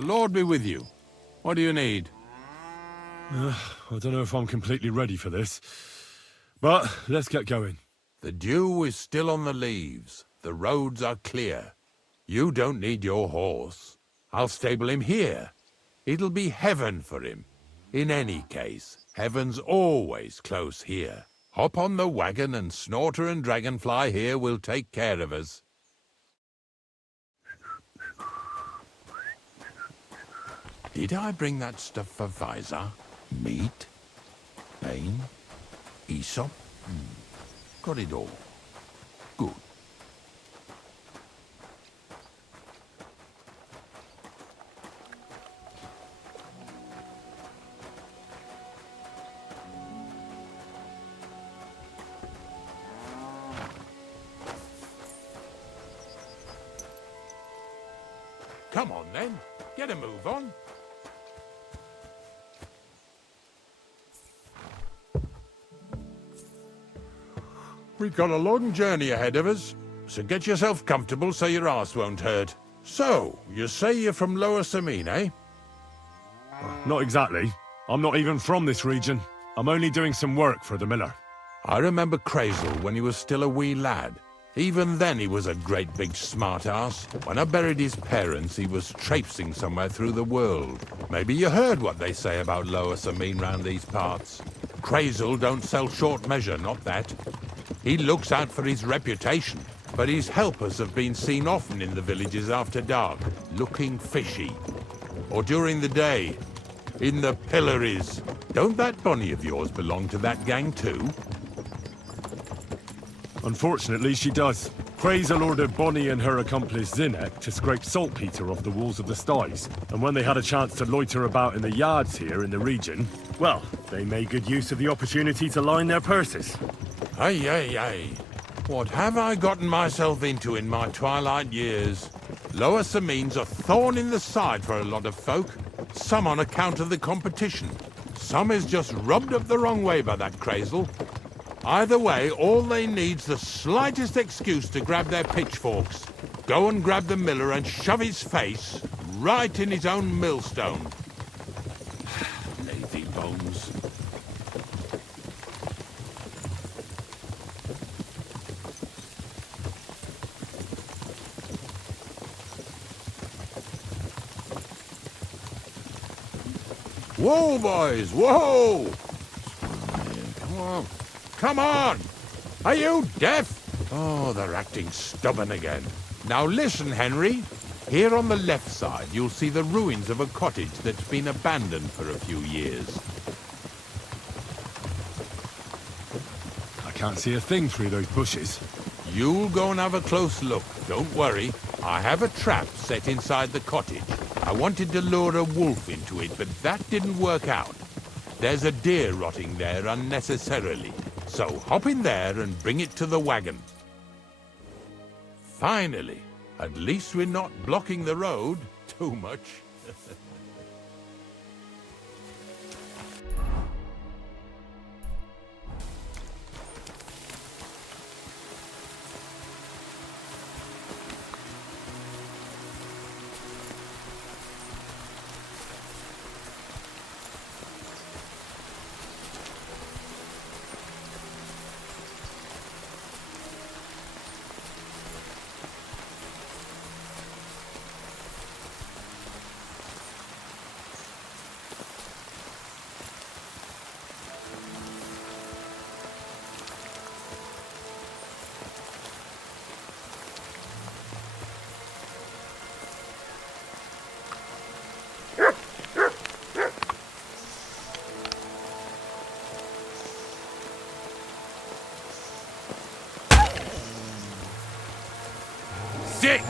The Lord be with you. What do you need? I don't know if I'm completely ready for this, but let's get going. The dew is still on the leaves. The roads are clear. You don't need your horse. I'll stable him here. It'll be heaven for him. In any case, heaven's always close here. Hop on the wagon and Snorter and Dragonfly here will take care of us. Did I bring that stuff for Visor? Meat? Pain? Aesop? Got it all. Good. Come on then, get a move on. We've got a long journey ahead of us, so get yourself comfortable so your arse won't hurt. So, you say you're from Lower Samine, eh? Not exactly. I'm not even from this region. I'm only doing some work for the miller. I remember Crazel when he was still a wee lad. Even then he was a great big smart-ass. When I buried his parents, he was traipsing somewhere through the world. Maybe you heard what they say about Lower Samine round these parts. Crazel don't sell short measure, not that. He looks out for his reputation, but his helpers have been seen often in the villages after dark, looking fishy. Or during the day, in the pillories. Don't that bunny of yours belong to that gang too? Unfortunately, she does. Crazel ordered Bonnie and her accomplice Zinnek to scrape saltpeter off the walls of the sties. And when they had a chance to loiter about in the yards here in the region, well, they made good use of the opportunity to line their purses. Ay, ay, ay. What have I gotten myself into in my twilight years? Lower Samine's a thorn in the side for a lot of folk. Some on account of the competition. Some is just rubbed up the wrong way by that Crazel. Either way, all they need's the slightest excuse to grab their pitchforks. Go and grab the miller and shove his face right in his own millstone. Lazy bones. Whoa, boys, whoa! Come on. Come on! Are you deaf? Oh, they're acting stubborn again. Now listen, Henry. Here on the left side, you'll see the ruins of a cottage that's been abandoned for a few years. I can't see a thing through those bushes. You'll go and have a close look. Don't worry. I have a trap set inside the cottage. I wanted to lure a wolf into it, but that didn't work out. There's a deer rotting there unnecessarily. So hop in there and bring it to the wagon. Finally, at least we're not blocking the road too much. Sick!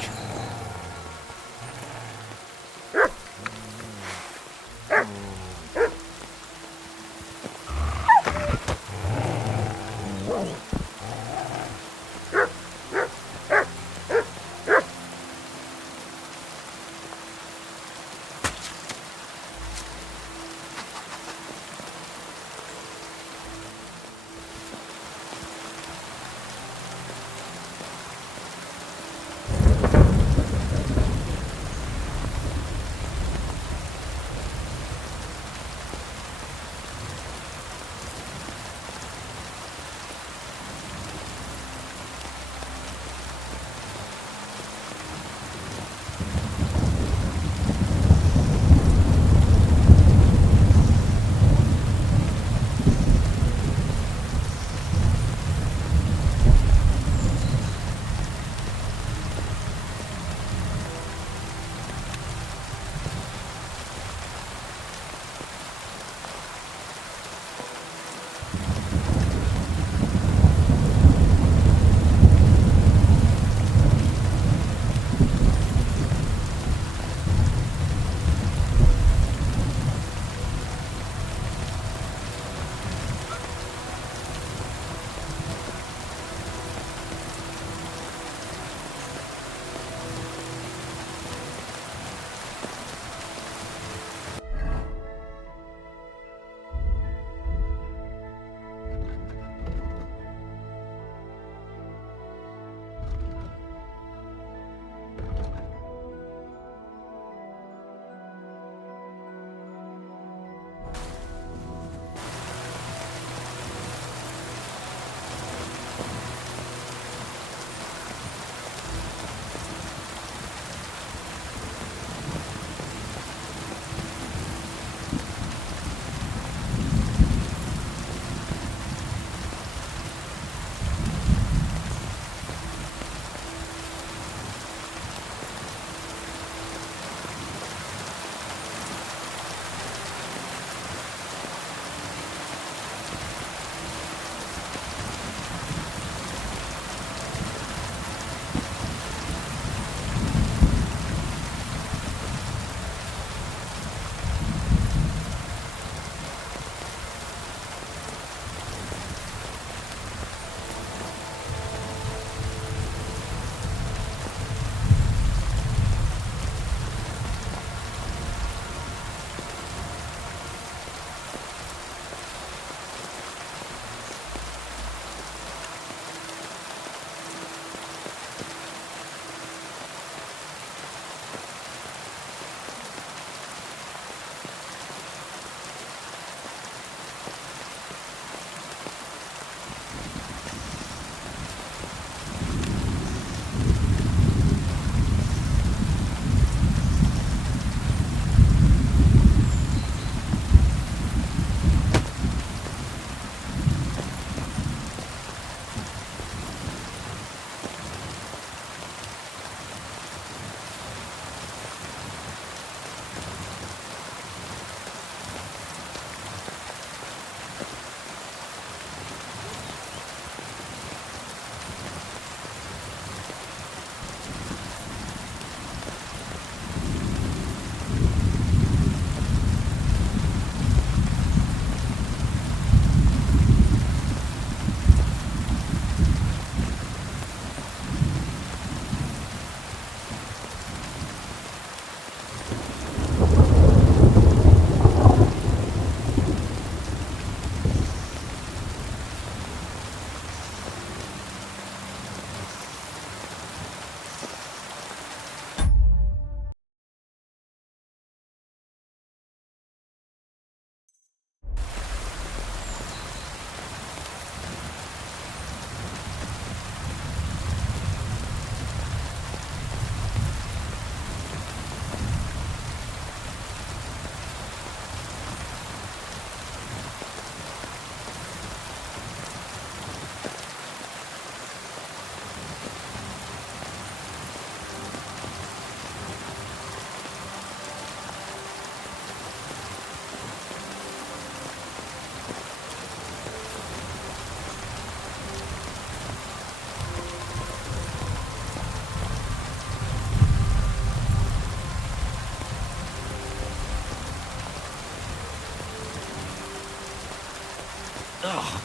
Oh,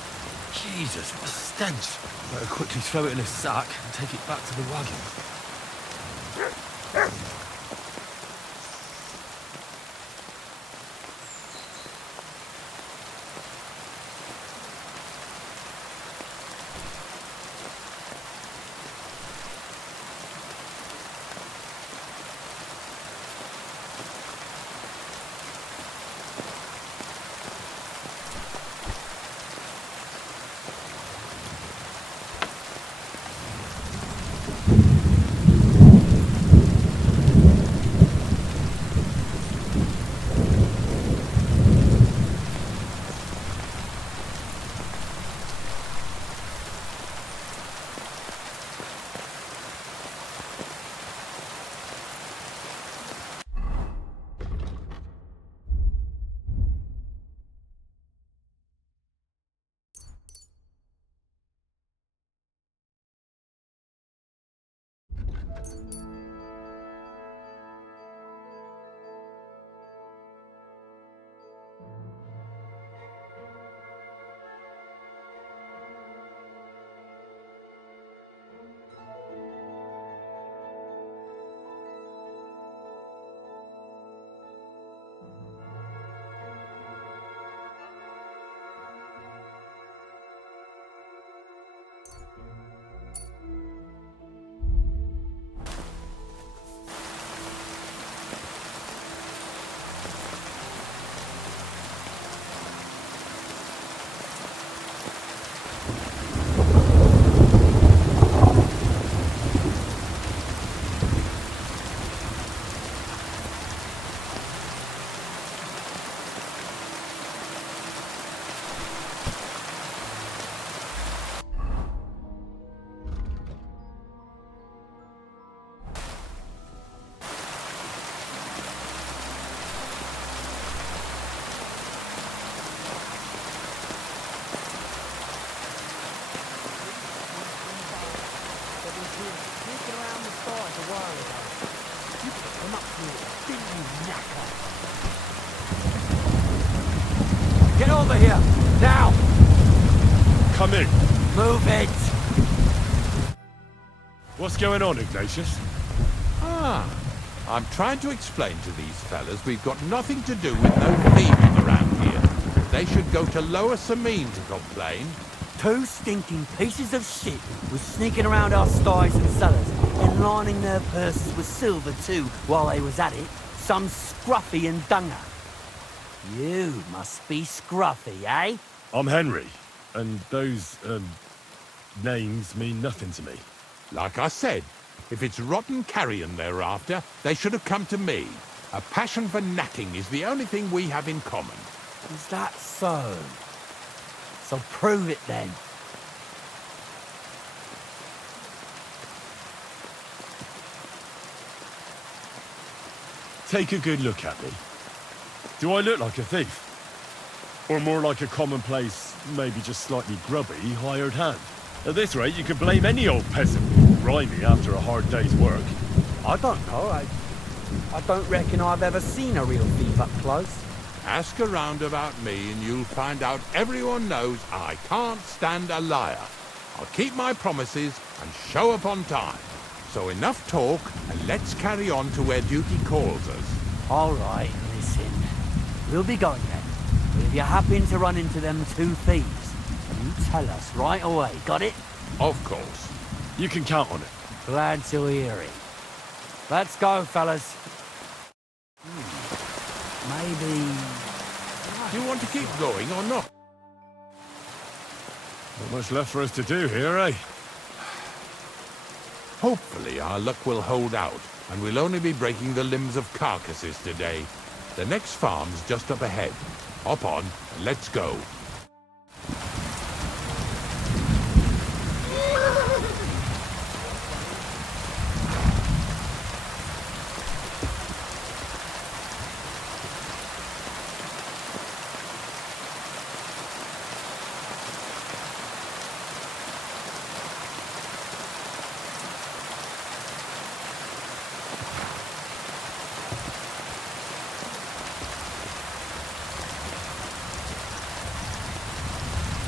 Jesus, what a stench. Better quickly throw it in a sack and take it back to the wagon. Get over here! Now! Come in. Move it! What's going on, Ignatius? I'm trying to explain to these fellas we've got nothing to do with no thieving around here. They should go to Lower Samine to complain. Two stinking pieces of shit were sneaking around our sties and cellars and lining their purses with silver too while they was at it. Some scruffy and dunger. You must be scruffy, eh? I'm Henry, and those, names mean nothing to me. Like I said, if it's rotten carrion they're after, they should have come to me. A passion for knacking is the only thing we have in common. Is that so? So prove it then. Take a good look at me. Do I look like a thief? Or more like a commonplace, maybe just slightly grubby, hired hand? At this rate, you could blame any old peasant, grimy after a hard day's work. I don't know. I don't reckon I've ever seen a real thief up close. Ask around about me and you'll find out everyone knows I can't stand a liar. I'll keep my promises and show up on time. So enough talk and let's carry on to where duty calls us. All right, listen. We'll be going then. But if you happen to run into them two thieves, you tell us right away, got it? Of course. You can count on it. Glad to hear it. Let's go, fellas. Maybe... Do you want to keep going or not? Not much left for us to do here, eh? Hopefully our luck will hold out, and we'll only be breaking the limbs of carcasses today. The next farm's just up ahead. Hop on, and let's go.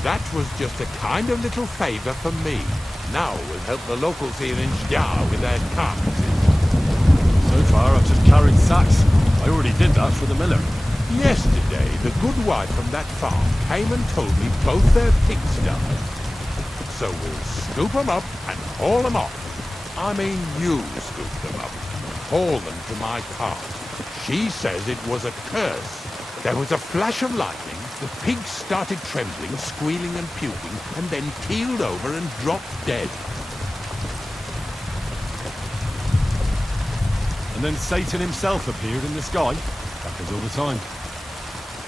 That was just a kind of little favor for me. Now we'll help the locals here in Xia with their carcasses. So far, I've just carried sacks. I already did that for the miller. Yesterday, the good wife from that farm came and told me both their pigs died. So we'll scoop them up and haul them off. I mean, you scoop them up. Haul them to my cart. She says it was a curse. There was a flash of lightning, the pigs started trembling, squealing and puking, and then keeled over and dropped dead. And then Satan himself appeared in the sky. Happens all the time.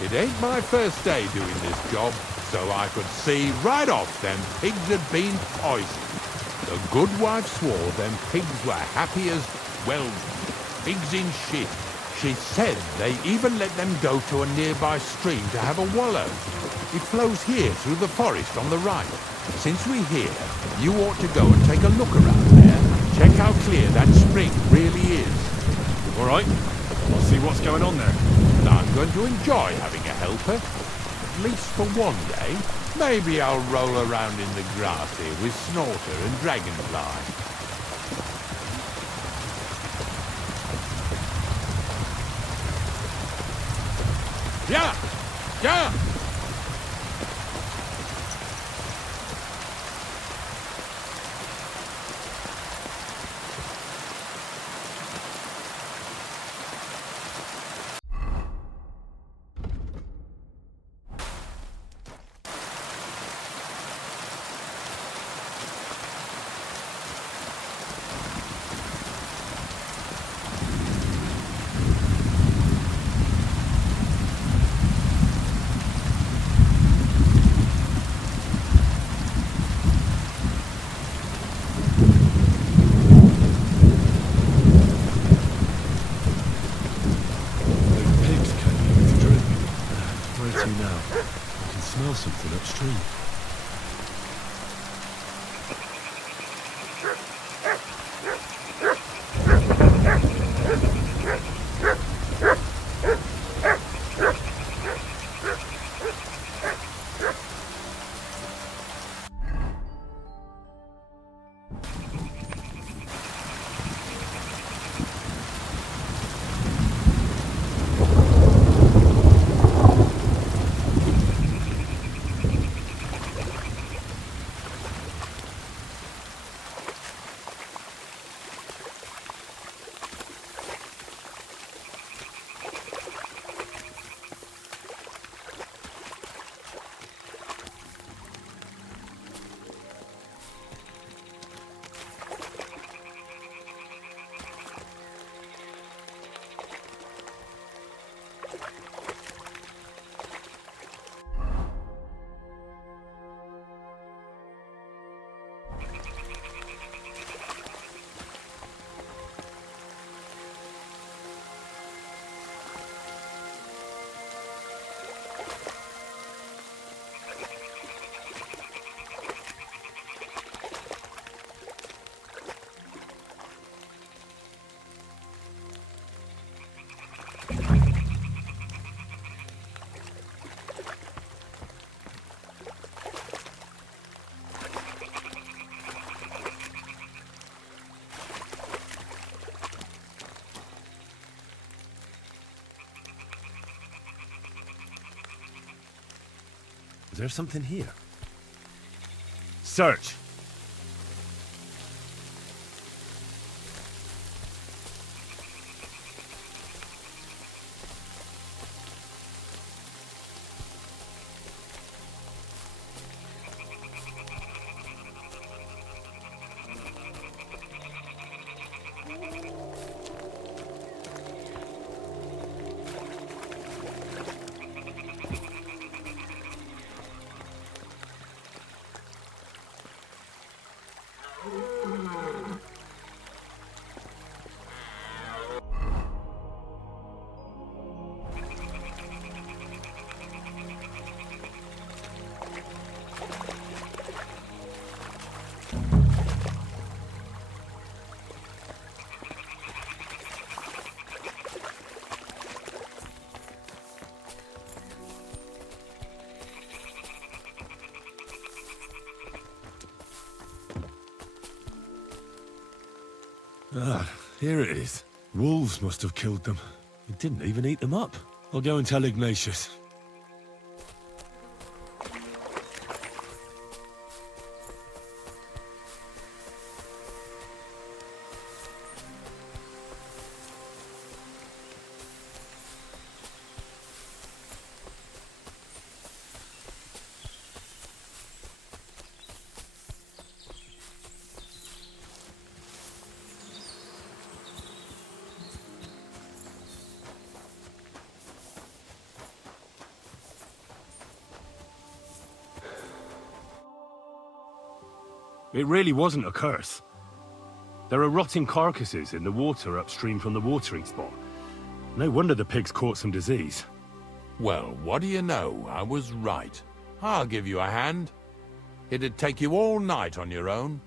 It ain't my first day doing this job, so I could see right off them pigs had been poisoned. The good wife swore them pigs were happy as, well, pigs in shit. She said they even let them go to a nearby stream to have a wallow. It flows here through the forest on the right. Since we're here, you ought to go and take a look around there. Check how clear that spring really is. All right, I'll see what's going on there. I'm going to enjoy having a helper. At least for one day. Maybe I'll roll around in the grass here with Snorter and Dragonfly. Yeah! Yeah! Something upstream. Is there something here? Search! Ah, here it is. Wolves must have killed them. It didn't even eat them up. I'll go and tell Ignatius. It really wasn't a curse. There are rotting carcasses in the water upstream from the watering spot. No wonder the pigs caught some disease. Well, what do you know? I was right. I'll give you a hand. It'd take you all night on your own.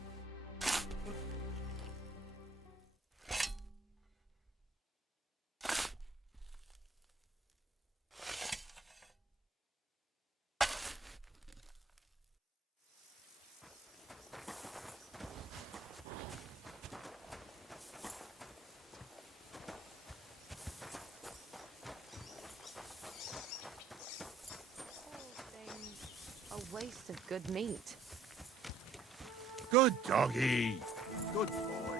A waste of good meat. Good doggy. Good boy.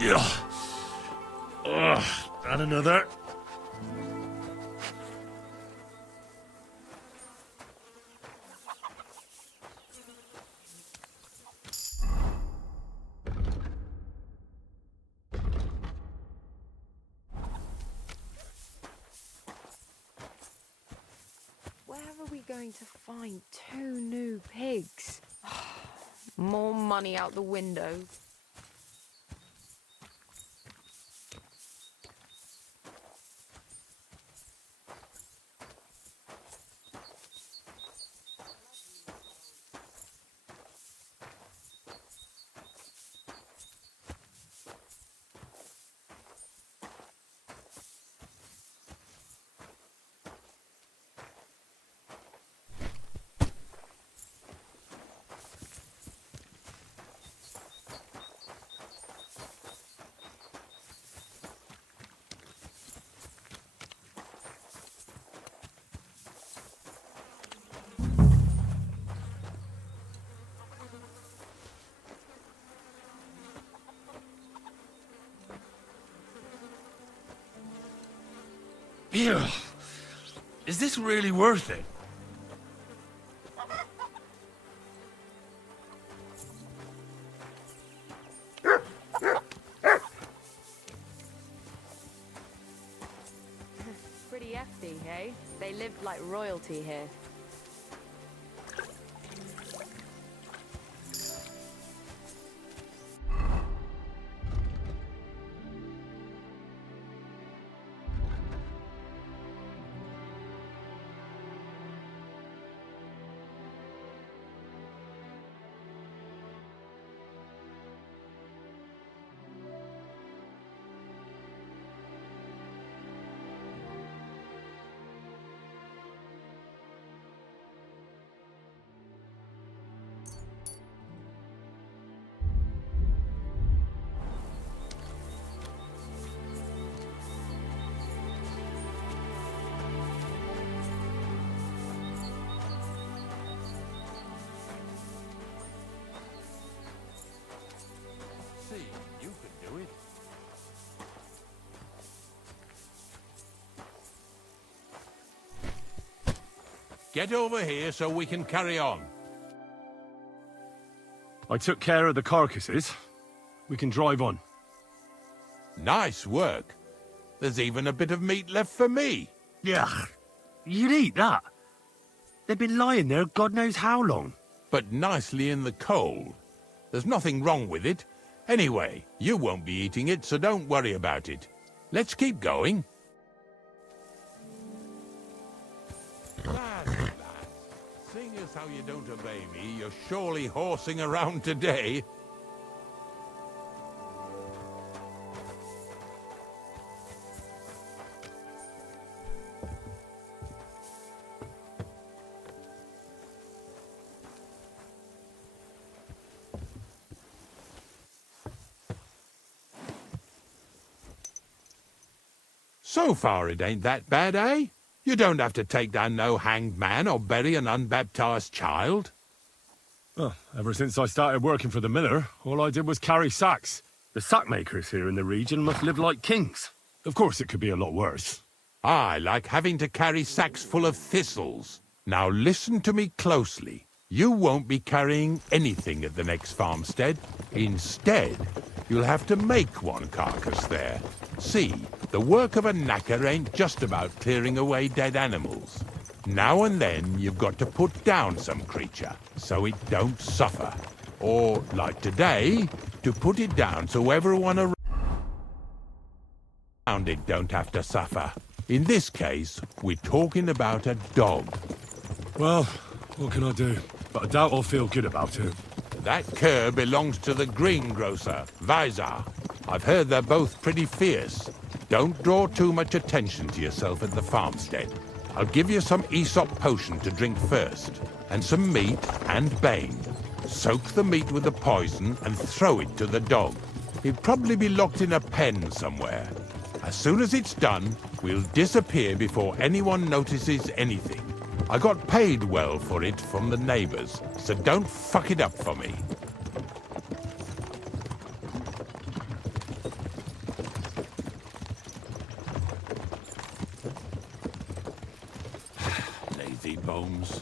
Yeah. Ugh, and another. Where are we going to find 2 new pigs? More money out the window. Ew. Is this really worth it? Pretty hefty, hey? They lived like royalty here. See, you could do it. Get over here so we can carry on. I took care of the carcasses. We can drive on. Nice work. There's even a bit of meat left for me. Yeah, you'd eat that. They've been lying there God knows how long. But nicely in the cold. There's nothing wrong with it. Anyway, you won't be eating it, so don't worry about it. Let's keep going. Lads, seeing as how you don't obey me, you're surely horsing around today. So far it ain't that bad, eh? You don't have to take down no hanged man or bury an unbaptized child. Well, ever since I started working for the miller, all I did was carry sacks. The sack makers here in the region must live like kings. Of course, it could be a lot worse. I like having to carry sacks full of thistles. Now listen to me closely. You won't be carrying anything at the next farmstead. Instead, you'll have to make one carcass there. See, the work of a knacker ain't just about clearing away dead animals. Now and then you've got to put down some creature, so it don't suffer. Or, like today, to put it down so everyone around it don't have to suffer. In this case, we're talking about a dog. Well, what can I do? But I doubt I'll feel good about it. That cur belongs to the greengrocer, Ryzen. I've heard they're both pretty fierce. Don't draw too much attention to yourself at the farmstead. I'll give you some Aesop potion to drink first, and some meat and bane. Soak the meat with the poison and throw it to the dog. He'll probably be locked in a pen somewhere. As soon as it's done, we'll disappear before anyone notices anything. I got paid well for it from the neighbors, so don't fuck it up for me. Lazy bones.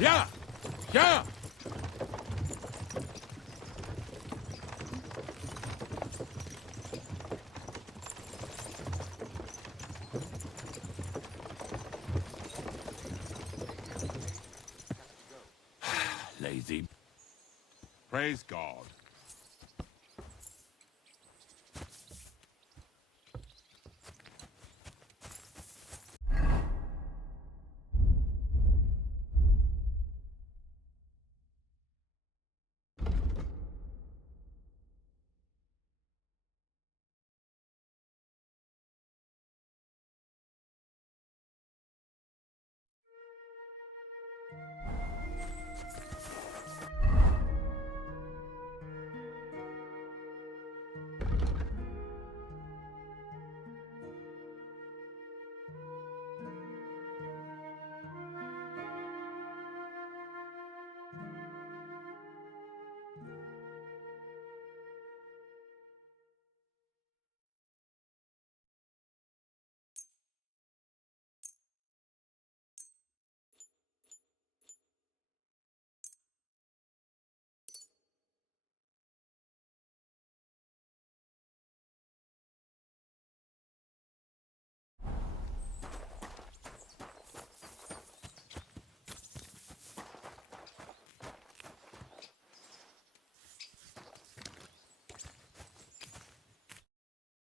Yeah! Yeah! Lazy. Praise God.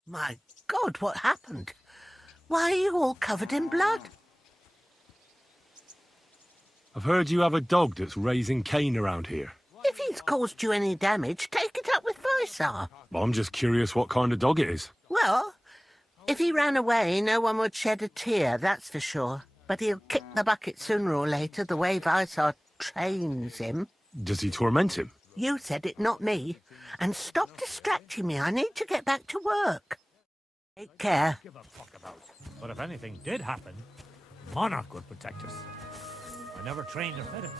My God, what happened? Why are you all covered in blood? I've heard you have a dog that's raising Cain around here. If he's caused you any damage, take it up with Visar. I'm just curious what kind of dog it is. Well, if he ran away, no one would shed a tear, that's for sure. But he'll kick the bucket sooner or later, the way Visar trains him. Does he torment him? You said it, not me. And stop distracting me. I need to get back to work. Take care. Give a fuck about. But if anything did happen, Monarch would protect us. I never trained or fed him.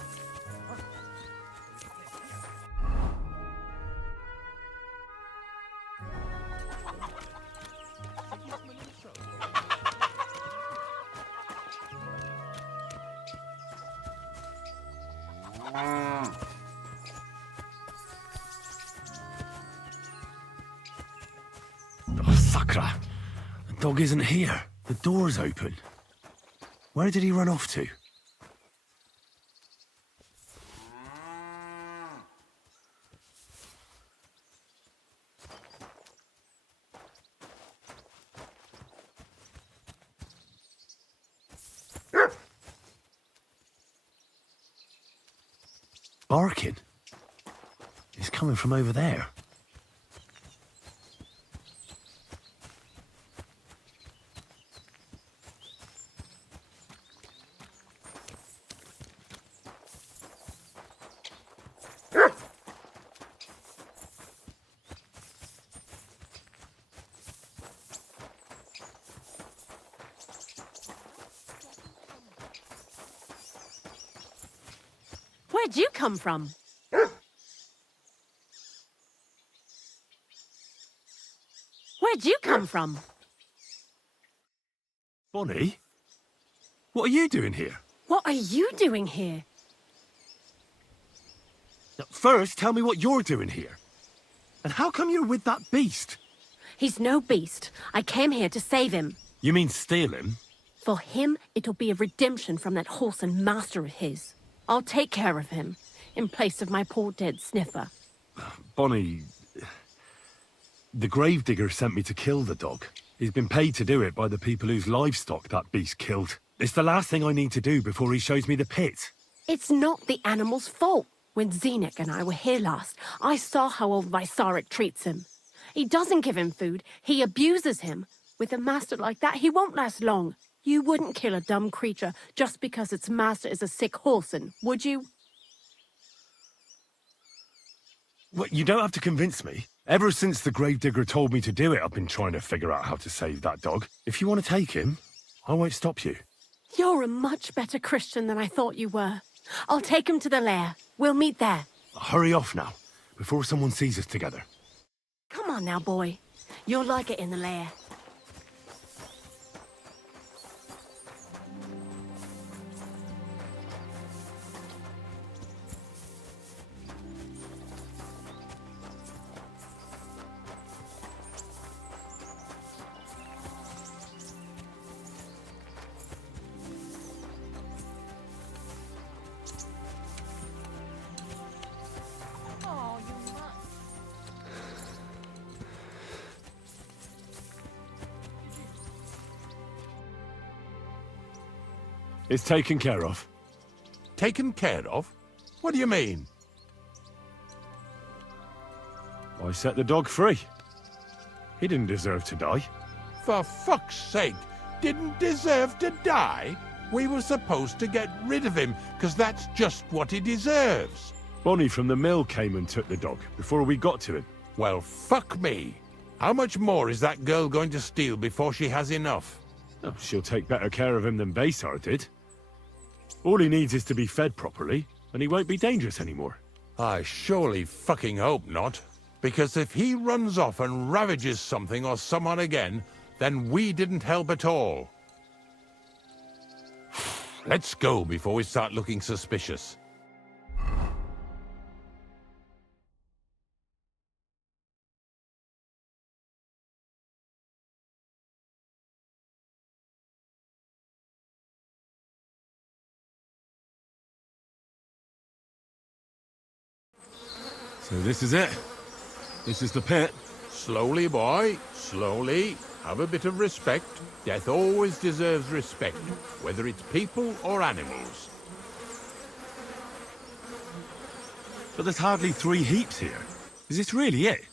Oh, Sakra! The dog isn't here. The door's open. Where did he run off to? Barking. It's coming from over there. Where'd you come from? Where'd you come from? Bonnie? What are you doing here? What are you doing here? Now, first, tell me what you're doing here. And how come you're with that beast? He's no beast. I came here to save him. You mean steal him? For him, it'll be a redemption from that horse and master of his. I'll take care of him, in place of my poor dead sniffer. Bonnie... The gravedigger sent me to kill the dog. He's been paid to do it by the people whose livestock that beast killed. It's the last thing I need to do before he shows me the pit. It's not the animal's fault. When Zenek and I were here last, I saw how old Vysarik treats him. He doesn't give him food, he abuses him. With a master like that, he won't last long. You wouldn't kill a dumb creature just because its master is a sick horseman, would you? Well, you don't have to convince me. Ever since the gravedigger told me to do it, I've been trying to figure out how to save that dog. If you want to take him, I won't stop you. You're a much better Christian than I thought you were. I'll take him to the lair. We'll meet there. Hurry off now, before someone sees us together. Come on now, boy. You'll like it in the lair. Oh, you must. It's taken care of. Taken care of? What do you mean? I set the dog free. He didn't deserve to die. For fuck's sake, didn't deserve to die? We were supposed to get rid of him, because that's just what he deserves. Bonnie from the mill came and took the dog before we got to him. Well, fuck me. How much more is that girl going to steal before she has enough? Oh, she'll take better care of him than Baysar did. All he needs is to be fed properly, and he won't be dangerous anymore. I surely fucking hope not. Because if he runs off and ravages something or someone again, then we didn't help at all. Let's go before we start looking suspicious. So this is it. This is the pit. Slowly, boy, slowly. Have a bit of respect. Death always deserves respect, whether it's people or animals. But there's hardly 3 heaps here. Is this really it?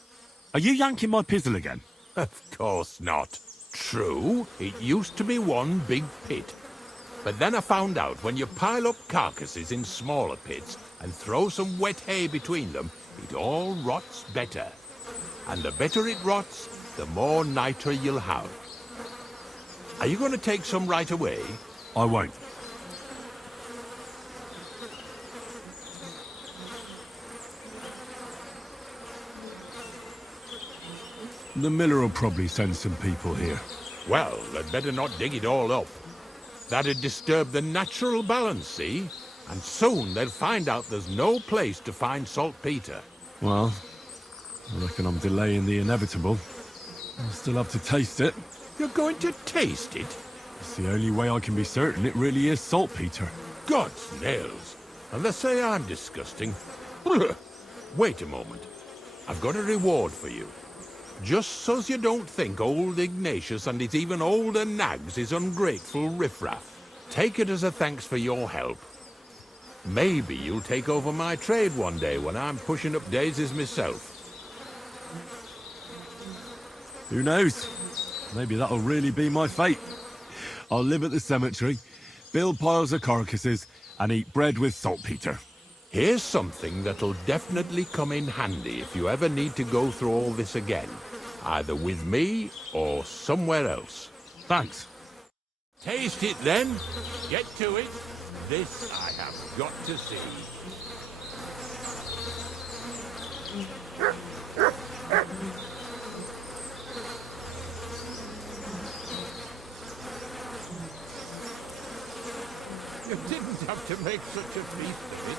Are you yanking my pizzle again? Of course not. True, it used to be one big pit. But then I found out when you pile up carcasses in smaller pits and throw some wet hay between them, it all rots better. And the better it rots, the more niter you'll have. Are you going to take some right away? I won't. The miller will probably send some people here. Well, they'd better not dig it all up. That'd disturb the natural balance, see? And soon they'll find out there's no place to find saltpeter. Well, I reckon I'm delaying the inevitable. I'll still have to taste it. You're going to taste it? It's the only way I can be certain it really is saltpeter. God's nails. And they say I'm disgusting. Wait a moment. I've got a reward for you. Just so's you don't think old Ignatius and his even older nags is ungrateful riffraff. Take it as a thanks for your help. Maybe you'll take over my trade one day when I'm pushing up daisies myself. Who knows? Maybe that'll really be my fate. I'll live at the cemetery, build piles of carcasses, and eat bread with saltpeter. Here's something that'll definitely come in handy if you ever need to go through all this again. Either with me or somewhere else. Thanks. Taste it then. Get to it. This I have got to see. to make such a feast of it.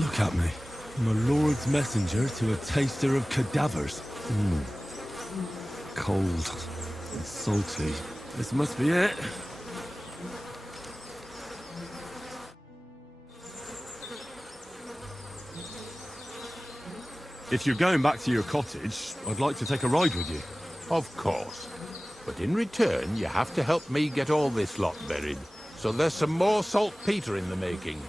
Look at me. I'm a lord's messenger to a taster of cadavers. Cold and salty. This must be it. If you're going back to your cottage, I'd like to take a ride with you. Of course. But in return, you have to help me get all this lot buried. So there's some more saltpeter in the making.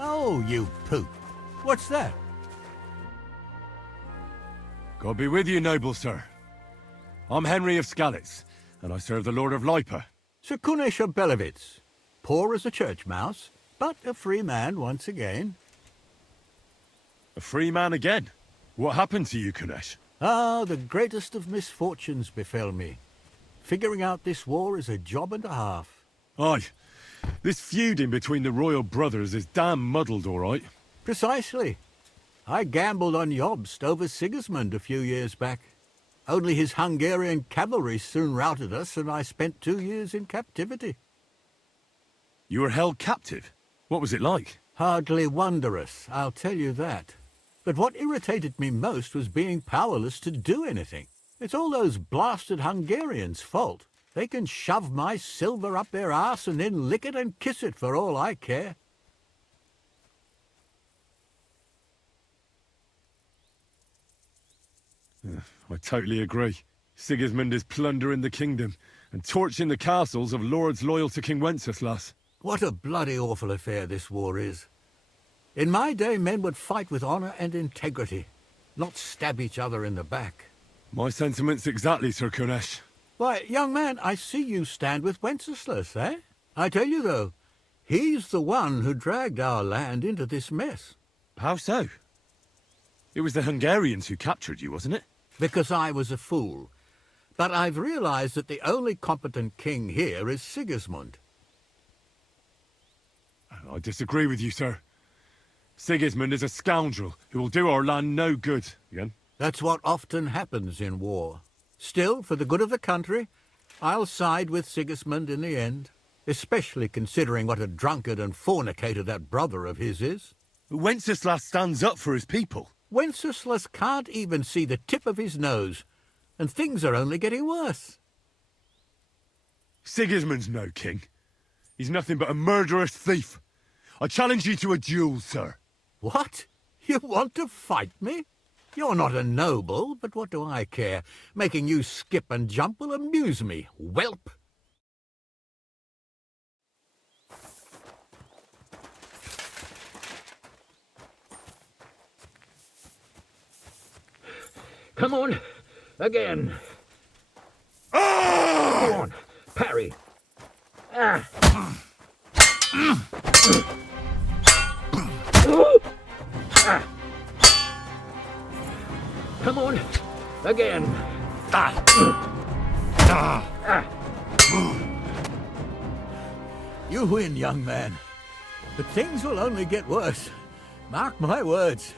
Oh, you poop. What's that? God be with you, noble sir. I'm Henry of Skalitz, and I serve the Lord of Lipa. Sir Kunesh of Belevitz. Poor as a church mouse, but a free man once again. A free man again? What happened to you, Kunesh? Ah, the greatest of misfortunes befell me. Figuring out this war is a job and a half. Aye. This feuding between the royal brothers is damn muddled, all right. Precisely. I gambled on Jobst over Sigismund a few years back. Only his Hungarian cavalry soon routed us, and I spent 2 years in captivity. You were held captive? What was it like? Hardly wondrous, I'll tell you that. But what irritated me most was being powerless to do anything. It's all those blasted Hungarians' fault. They can shove my silver up their arse and then lick it and kiss it for all I care. I totally agree. Sigismund is plundering the kingdom and torching the castles of lords loyal to King Wenceslas. What a bloody awful affair this war is. In my day, men would fight with honor and integrity, not stab each other in the back. My sentiments exactly, Sir Kunesh. Why, young man, I see you stand with Wenceslas, eh? I tell you, though, he's the one who dragged our land into this mess. How so? It was the Hungarians who captured you, wasn't it? Because I was a fool. But I've realized that the only competent king here is Sigismund. I disagree with you, sir. Sigismund is a scoundrel who will do our land no good. Again? That's what often happens in war. Still, for the good of the country, I'll side with Sigismund in the end, especially considering what a drunkard and fornicator that brother of his is. Wenceslas stands up for his people. Wenceslas can't even see the tip of his nose, and things are only getting worse. Sigismund's no king. He's nothing but a murderous thief. I challenge you to a duel, sir. What? You want to fight me? You're not a noble, but what do I care? Making you skip and jump will amuse me, whelp. Come on, again. Go on, parry. Come on, again. You win, young man. But things will only get worse. Mark my words.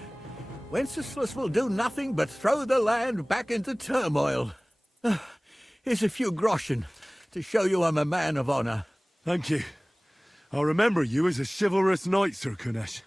Wenceslas will do nothing but throw the land back into turmoil. Here's a few groschen to show you I'm a man of honor. Thank you. I'll remember you as a chivalrous knight, Sir Kunesh.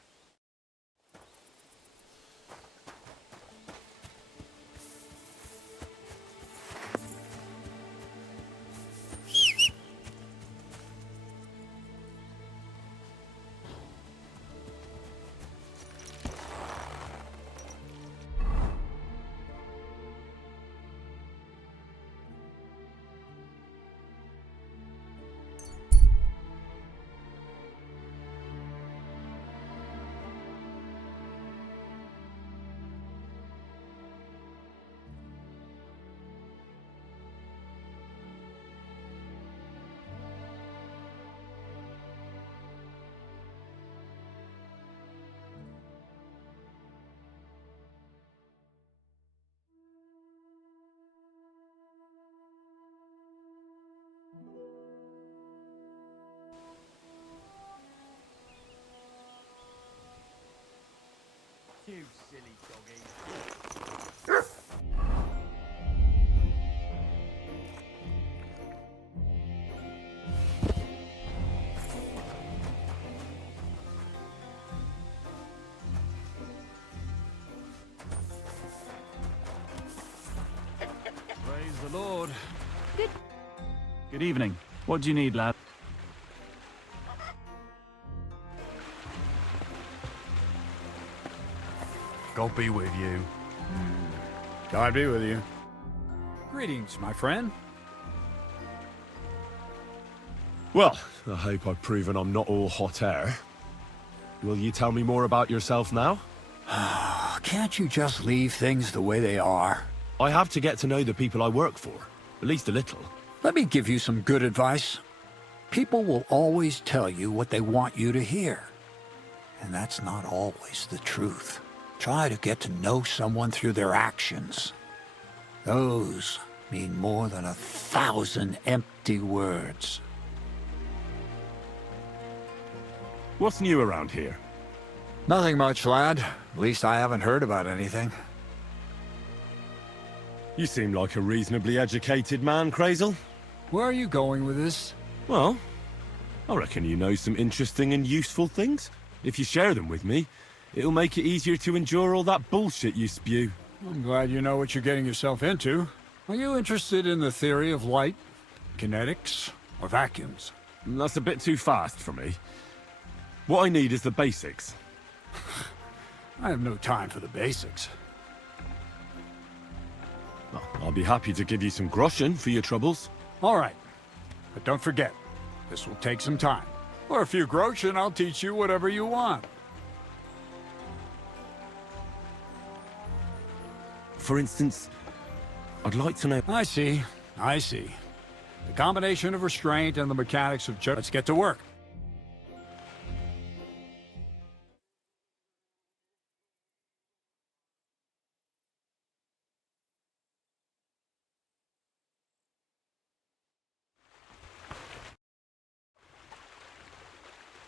lord. Good evening. What do you need, lad? God be with you. God be with you. Greetings, my friend. Well, I hope I've proven I'm not all hot air. Will you tell me more about yourself now? Can't you just leave things the way they are? I have to get to know the people I work for, at least a little. Let me give you some good advice. People will always tell you what they want you to hear. And that's not always the truth. Try to get to know someone through their actions. Those mean more than 1,000 empty words. What's new around here? Nothing much, lad. At least I haven't heard about anything. You seem like a reasonably educated man, Crazel. Where are you going with this? Well, I reckon you know some interesting and useful things. If you share them with me, it'll make it easier to endure all that bullshit you spew. I'm glad you know what you're getting yourself into. Are you interested in the theory of light, kinetics, or vacuums? That's a bit too fast for me. What I need is the basics. I have no time for the basics. Well, I'll be happy to give you some groschen for your troubles. All right. But don't forget, this will take some time. For a few groschen, I'll teach you whatever you want. For instance, I'd like to know... I see. The combination of restraint and the mechanics of... Let's get to work.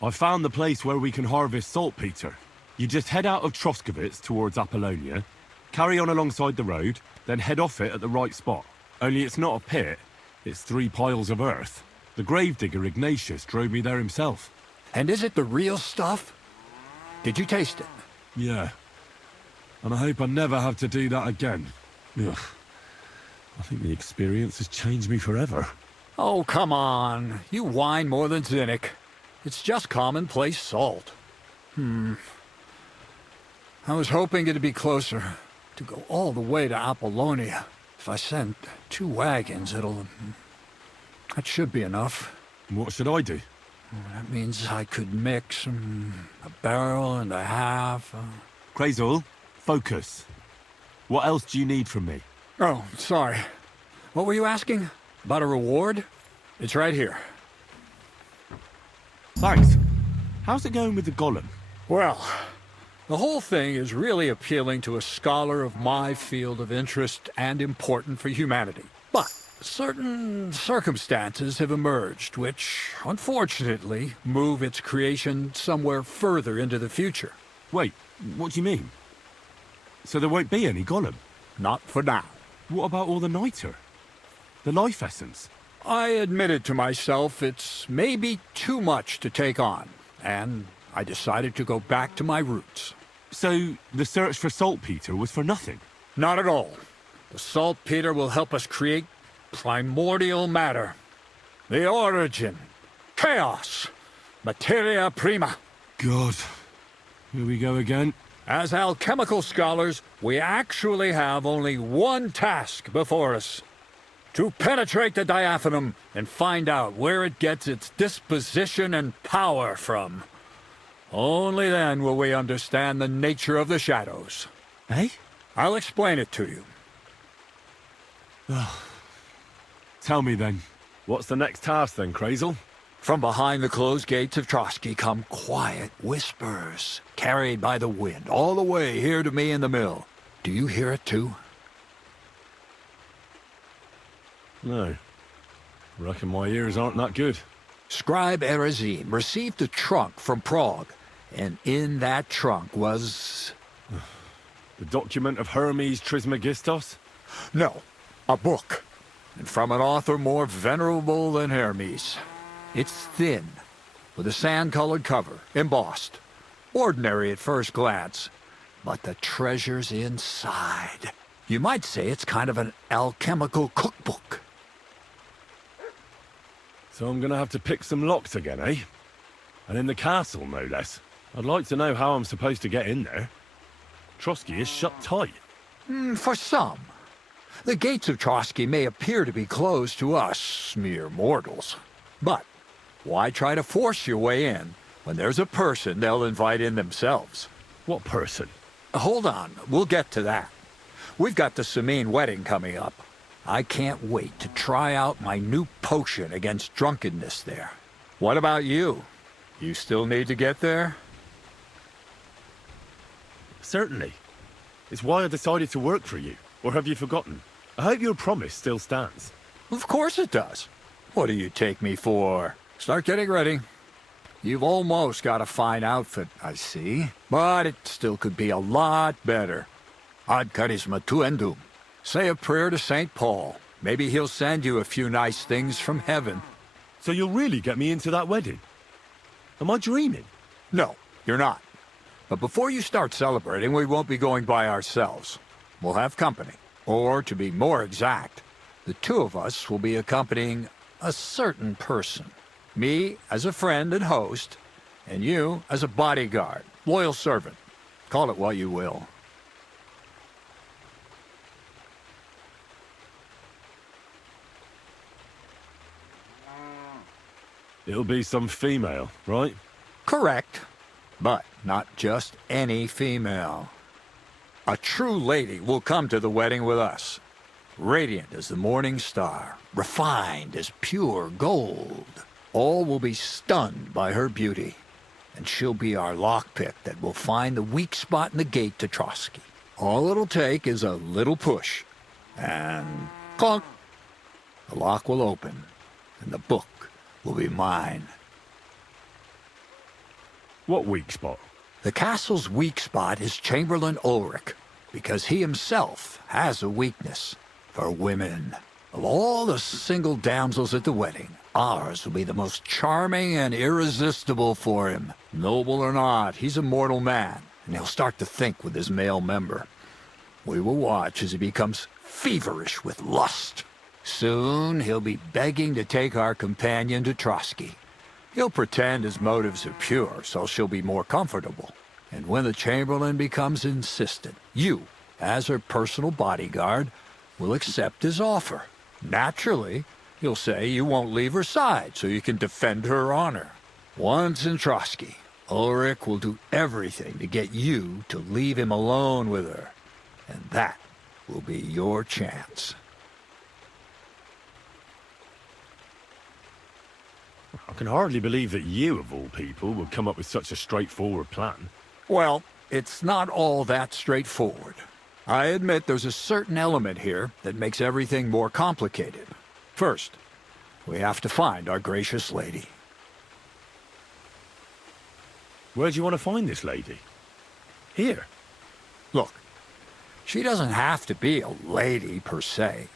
I found the place where we can harvest saltpeter. You just head out of Troskovitz towards Apollonia, carry on alongside the road, then head off it at the right spot. Only it's not a pit, it's 3 piles of earth. The gravedigger Ignatius drove me there himself. And is it the real stuff? Did you taste it? Yeah. And I hope I never have to do that again. Ugh. I think the experience has changed me forever. Oh, come on. You whine more than Zinnik. It's just commonplace salt. I was hoping it'd be closer. To go all the way to Apollonia. If I send 2 wagons, that should be enough. What should I do? That means I could mix a barrel and a half. Crazel, focus. What else do you need from me? Oh, sorry. What were you asking? About a reward? It's right here. Thanks. How's it going with the golem? Well, the whole thing is really appealing to a scholar of my field of interest and important for humanity. But certain circumstances have emerged which, unfortunately, move its creation somewhere further into the future. Wait, what do you mean? So there won't be any golem? Not for now. What about all the niter? The life essence? I admitted to myself it's maybe too much to take on, and I decided to go back to my roots. So the search for saltpeter was for nothing? Not at all. The saltpeter will help us create primordial matter. The origin. Chaos. Materia prima. God. Here we go again. As alchemical scholars, we actually have only one task before us. To penetrate the diaphanum and find out where it gets its disposition and power from. Only then will we understand the nature of the shadows. Eh? I'll explain it to you. Tell me then, what's the next task then, Crazel? From behind the closed gates of Trotsky come quiet whispers, carried by the wind, all the way here to me in the mill. Do you hear it too? No. Reckon my ears aren't that good. Scribe Erezim received a trunk from Prague, and in that trunk was... The document of Hermes Trismegistos? No, a book. And from an author more venerable than Hermes. It's thin, with a sand-colored cover, embossed. Ordinary at first glance, but the treasures inside. You might say it's kind of an alchemical cookbook. So I'm gonna have to pick some locks again, eh? And in the castle, no less. I'd like to know how I'm supposed to get in there. Trotsky is shut tight. For some. The gates of Trotsky may appear to be closed to us, mere mortals. But why try to force your way in when there's a person they'll invite in themselves? What person? Hold on, we'll get to that. We've got the Samine wedding coming up. I can't wait to try out my new potion against drunkenness there. What about you? You still need to get there? Certainly. It's why I decided to work for you. Or have you forgotten? I hope your promise still stands. Of course it does. What do you take me for? Start getting ready. You've almost got a fine outfit, I see. But it still could be a lot better. Ad charisma tuendum. Say a prayer to St. Paul. Maybe he'll send you a few nice things from heaven. So you'll really get me into that wedding? Am I dreaming? No, you're not. But before you start celebrating, we won't be going by ourselves. We'll have company. Or, to be more exact, the two of us will be accompanying a certain person. Me as a friend and host, and you as a bodyguard, loyal servant. Call it what you will. It'll be some female, right? Correct. But not just any female. A true lady will come to the wedding with us. Radiant as the morning star, refined as pure gold. All will be stunned by her beauty. And she'll be our lockpick that will find the weak spot in the gate to Trotsky. All it'll take is a little push. And clunk! The lock will open, and the book will be mine. What weak spot? The castle's weak spot is Chamberlain Ulrich, because he himself has a weakness for women. Of all the single damsels at the wedding, ours will be the most charming and irresistible for him. Noble or not, he's a mortal man, and he'll start to think with his male member. We will watch as he becomes feverish with lust. Soon he'll be begging to take our companion to Trotsky. He'll pretend his motives are pure, so she'll be more comfortable. And when the Chamberlain becomes insistent, you, as her personal bodyguard, will accept his offer. Naturally, he'll say you won't leave her side so you can defend her honor. Once in Trotsky, Ulrich will do everything to get you to leave him alone with her. And that will be your chance. I can hardly believe that you, of all people, would come up with such a straightforward plan. Well, it's not all that straightforward. I admit there's a certain element here that makes everything more complicated. First, we have to find our gracious lady. Where do you want to find this lady? Here. Look, she doesn't have to be a lady per se.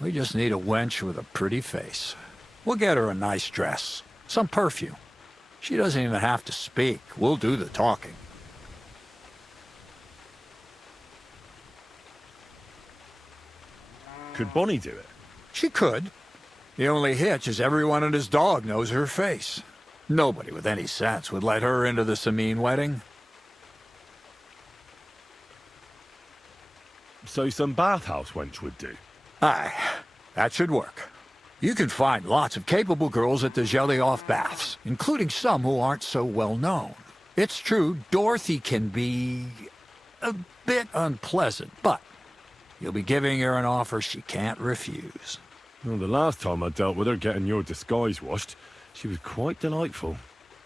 We just need a wench with a pretty face. We'll get her a nice dress, some perfume. She doesn't even have to speak. We'll do the talking. Could Bonnie do it? She could. The only hitch is everyone and his dog knows her face. Nobody with any sense would let her into the Samine wedding. So some bathhouse wench would do? Aye, that should work. You can find lots of capable girls at the Zhelyaoff baths, including some who aren't so well known. It's true, Dorothy can be a bit unpleasant, but you'll be giving her an offer she can't refuse. Well, the last time I dealt with her getting your disguise washed, she was quite delightful.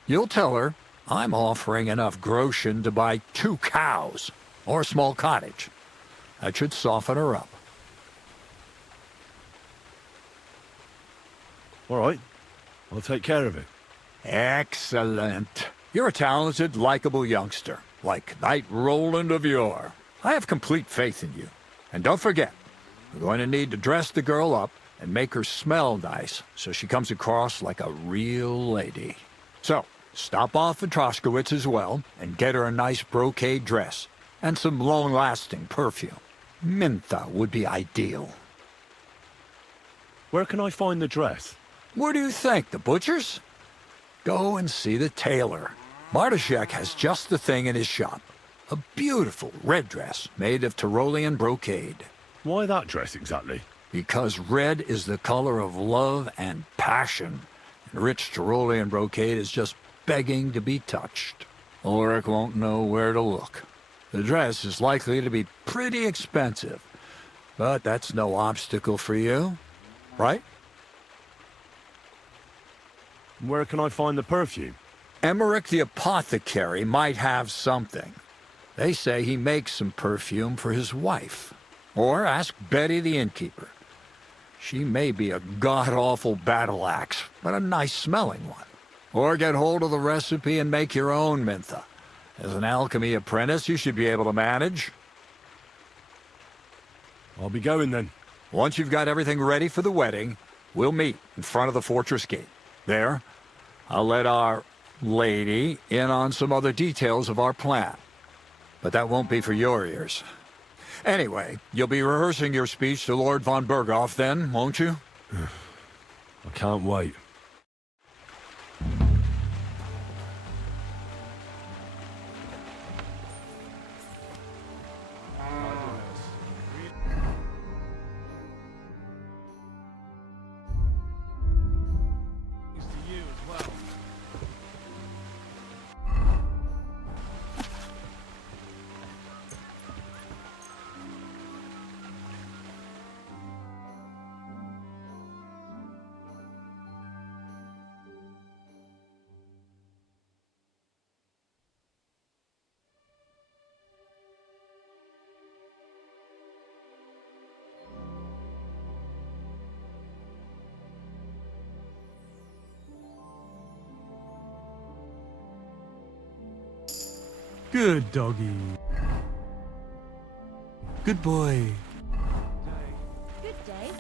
You'll tell her I'm offering enough groschen to buy 2 cows, or a small cottage. That should soften her up. All right, I'll take care of it. Excellent. You're a talented, likable youngster, like Knight Roland of yore. I have complete faith in you. And don't forget, we're going to need to dress the girl up and make her smell nice so she comes across like a real lady. So, stop off at Troskowitz as well and get her a nice brocade dress and some long-lasting perfume. Mintha would be ideal. Where can I find the dress? Where do you think? The butcher's? Go and see the tailor. Bartoszek has just the thing in his shop. A beautiful red dress made of Tyrolean brocade. Why that dress exactly? Because red is the color of love and passion. And rich Tyrolean brocade is just begging to be touched. Ulrich won't know where to look. The dress is likely to be pretty expensive, but that's no obstacle for you, right? Where can I find the perfume? Emmerich the apothecary might have something. They say he makes some perfume for his wife. Or ask Betty the innkeeper. She may be a god-awful battle axe, but a nice-smelling one. Or get hold of the recipe and make your own Mintha. As an alchemy apprentice, you should be able to manage. I'll be going then. Once you've got everything ready for the wedding, we'll meet in front of the fortress gate. There, I'll let our lady in on some other details of our plan. But that won't be for your ears. Anyway, you'll be rehearsing your speech to Lord von Berghoff then, won't you? I can't wait. Good doggy. Good boy. Good day.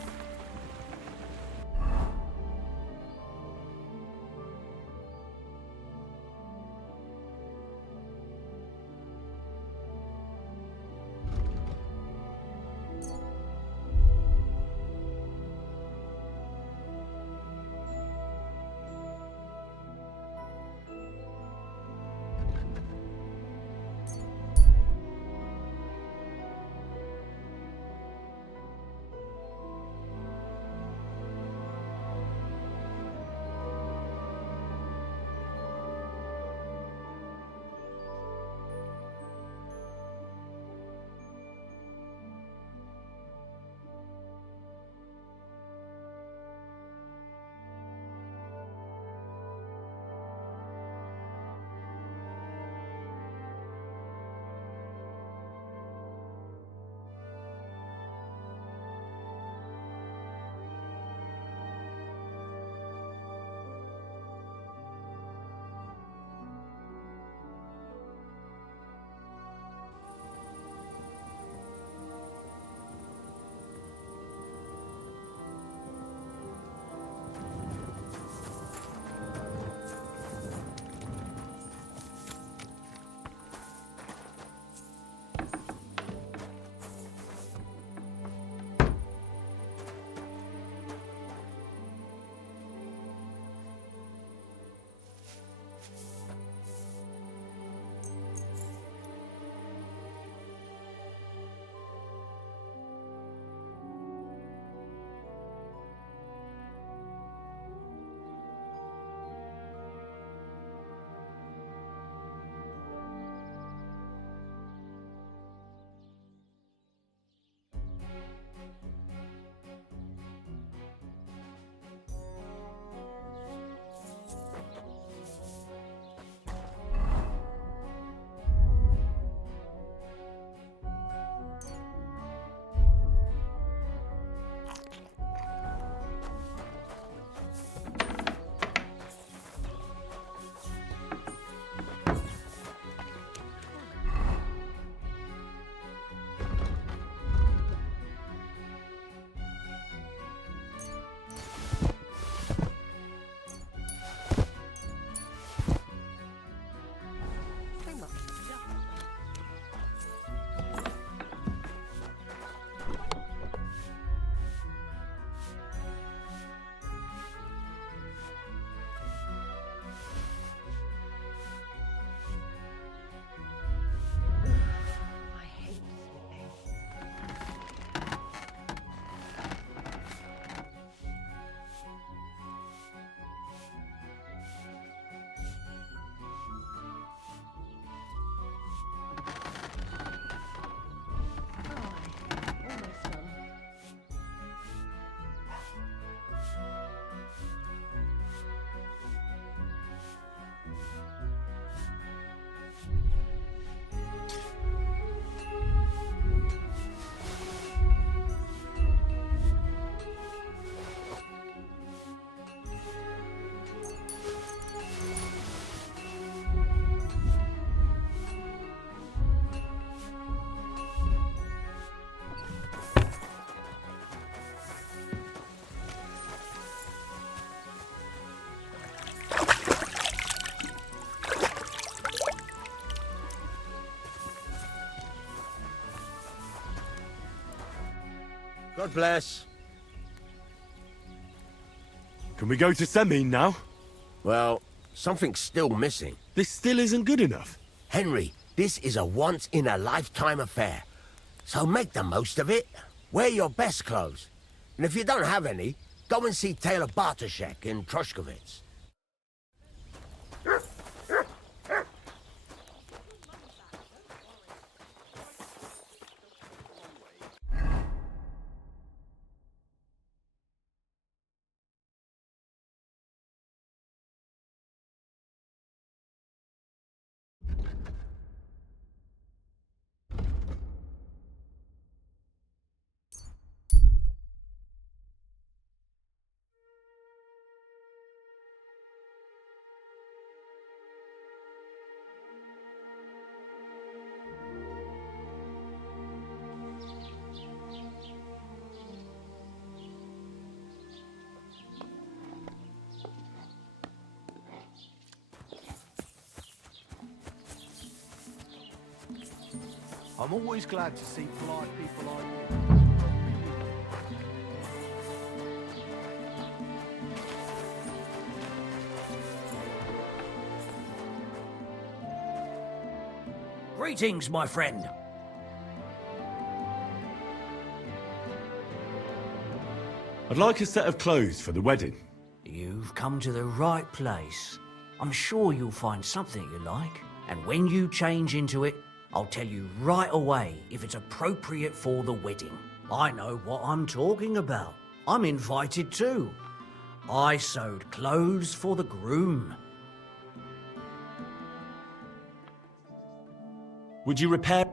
God bless. Can we go to Semin now? Well, something's still missing. This still isn't good enough. Henry, this is a once-in-a-lifetime affair. So make the most of it. Wear your best clothes. And if you don't have any, go and see Taylor Bartoszek in Troshkovitz. I'm always glad to see polite people like you. Greetings, my friend. I'd like a set of clothes for the wedding. You've come to the right place. I'm sure you'll find something you like. And when you change into it, I'll tell you right away if it's appropriate for the wedding. I know what I'm talking about. I'm invited too. I sewed clothes for the groom. Would you repair...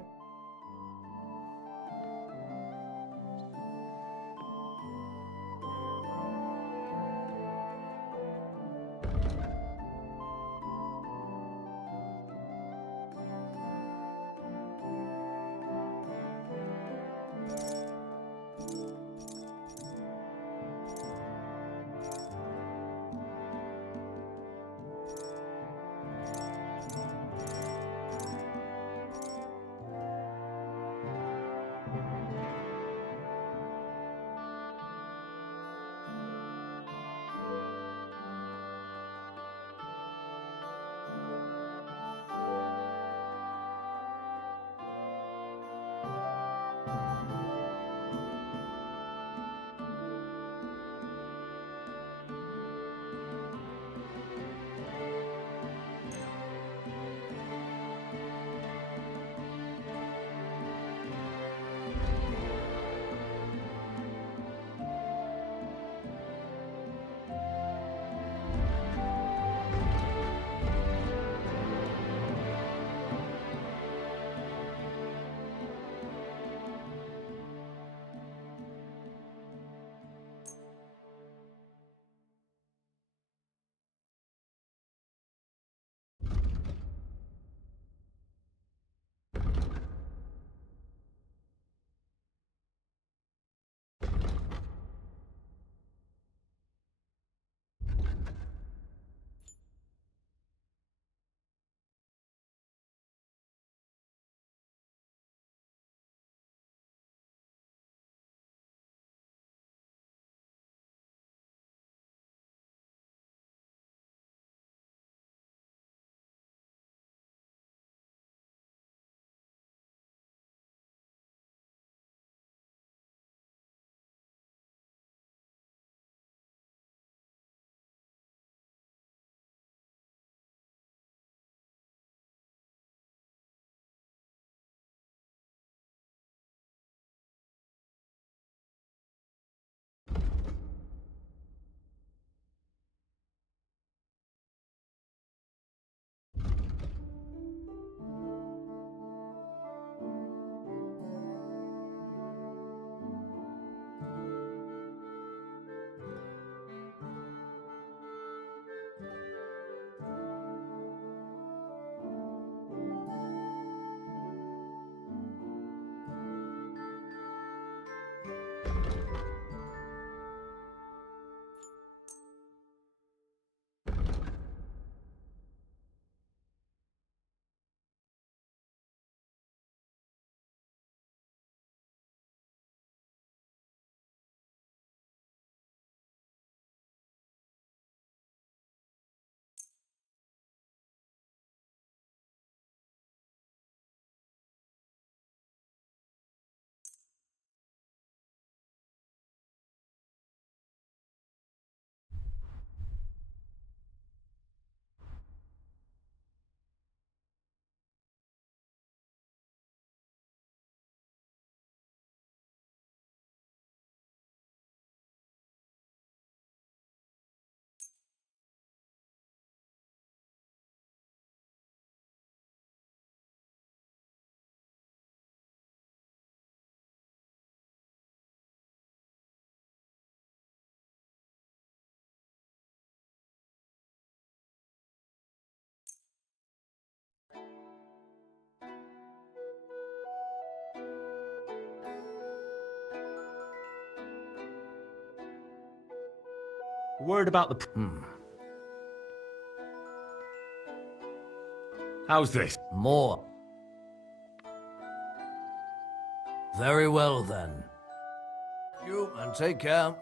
Word about the... How's this? More. Very well, then. You, and take care.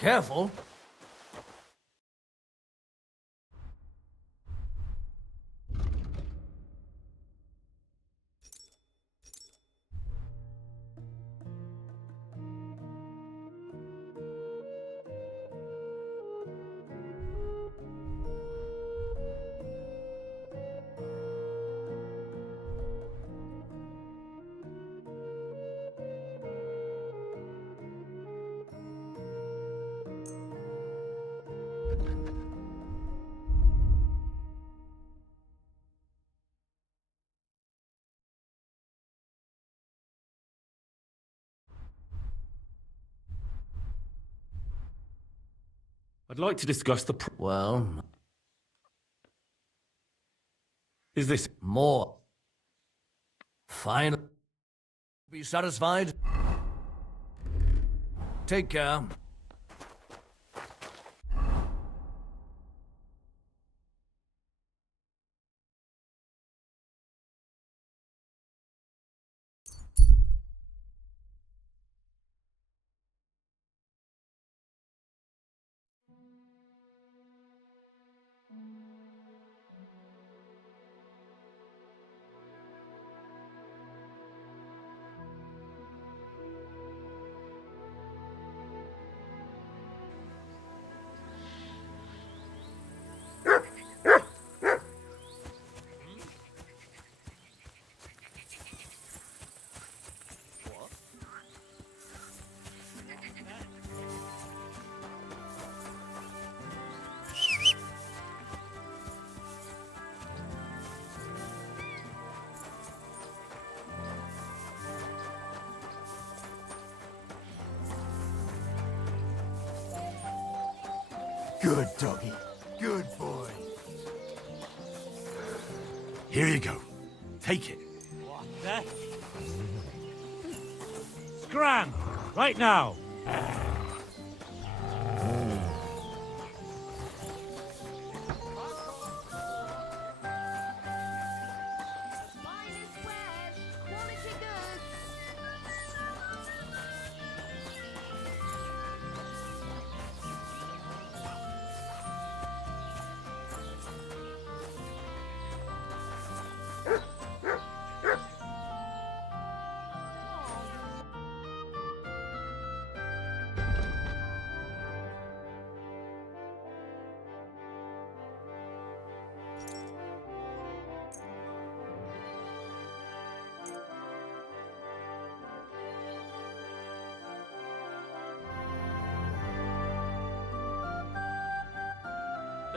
Careful. I'd like to discuss the... Well... Is this... More. Fine. Be satisfied? Take care. Good doggy. Good boy. Here you go. Take it. What the? Scram! Right now!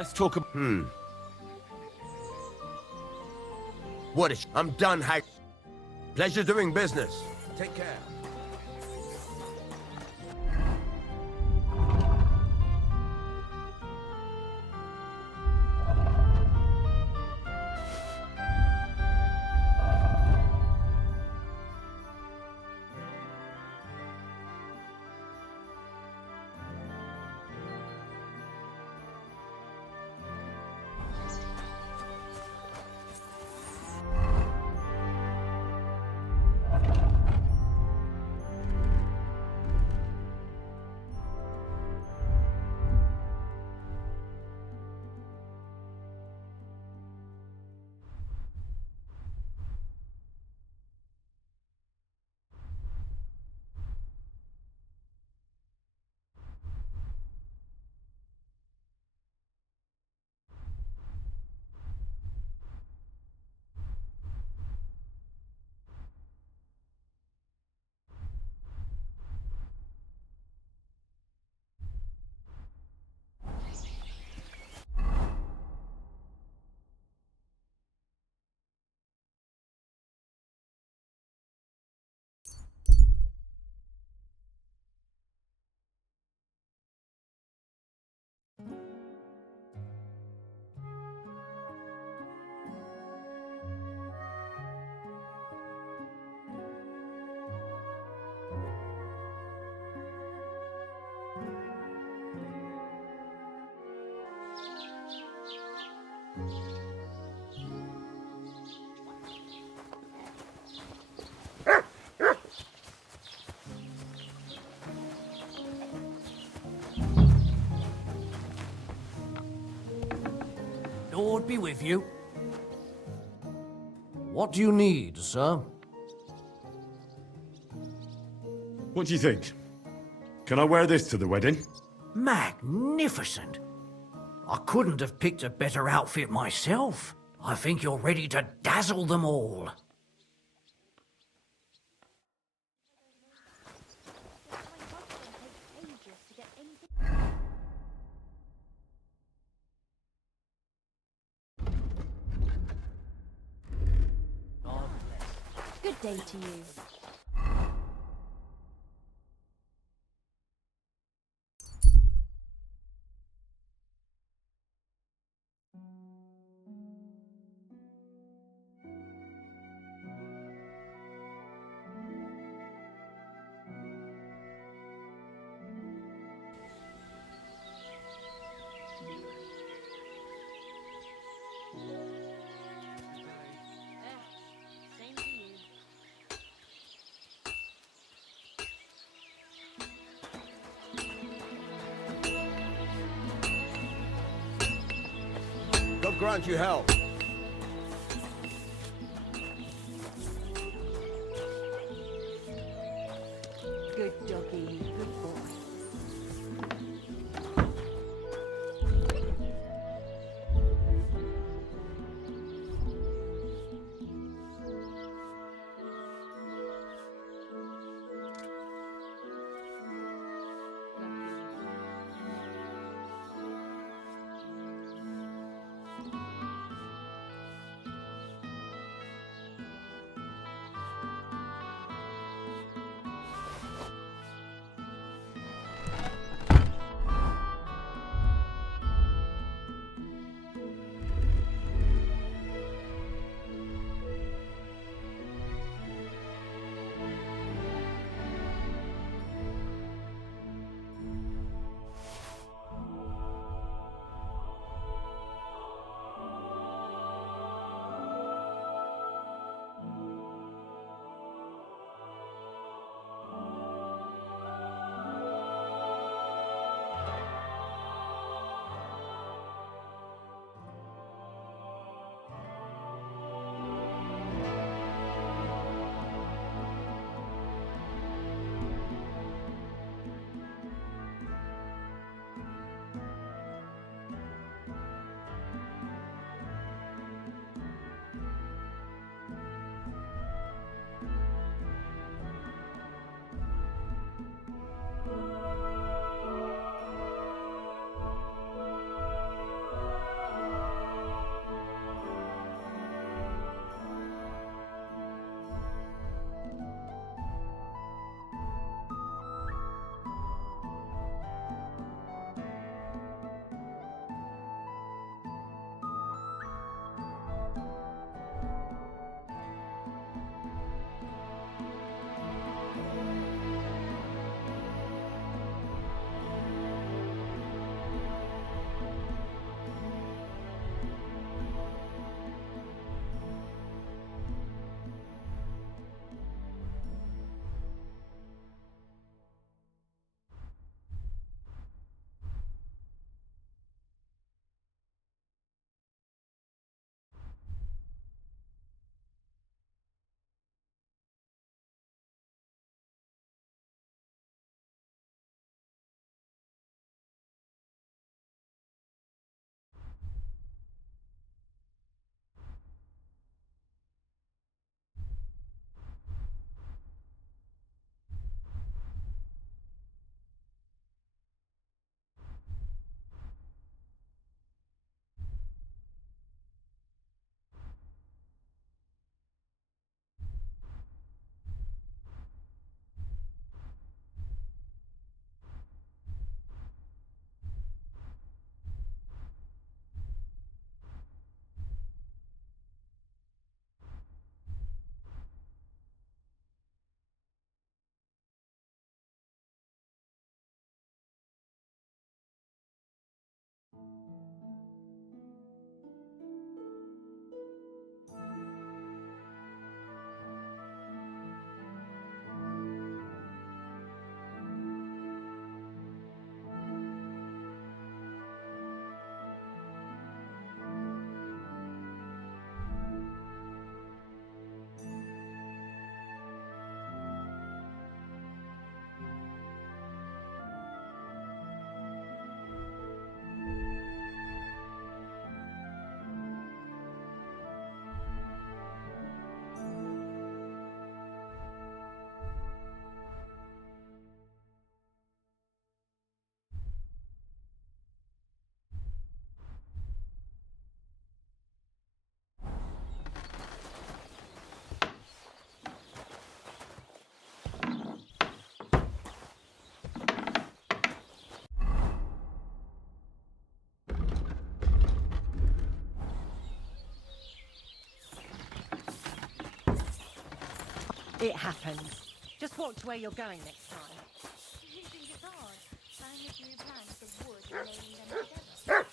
Let's talk about... What is... I'm done, Hack. Pleasure doing business. Take care. Lord be with you. What do you need, sir? What do you think? Can I wear this to the wedding? Magnificent. I couldn't have picked a better outfit myself. I think you're ready to dazzle them all. Good day to you. Same to you. God grant you health. Good doggy, good boy. It happens. Just watch where you're going next time. You think it's hard? Tying up new planks of wood and nailing them together?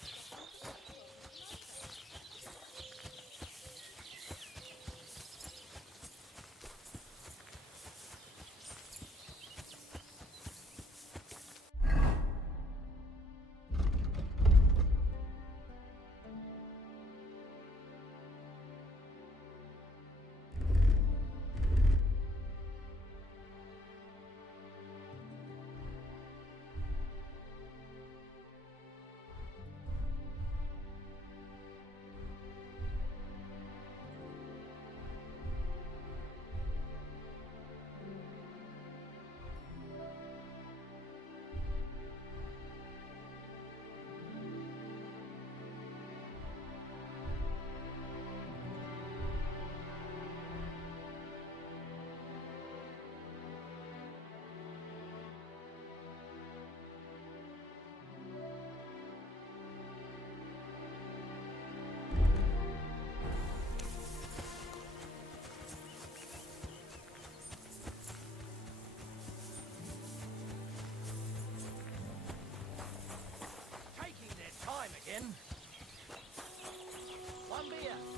Taking their time again. One beer.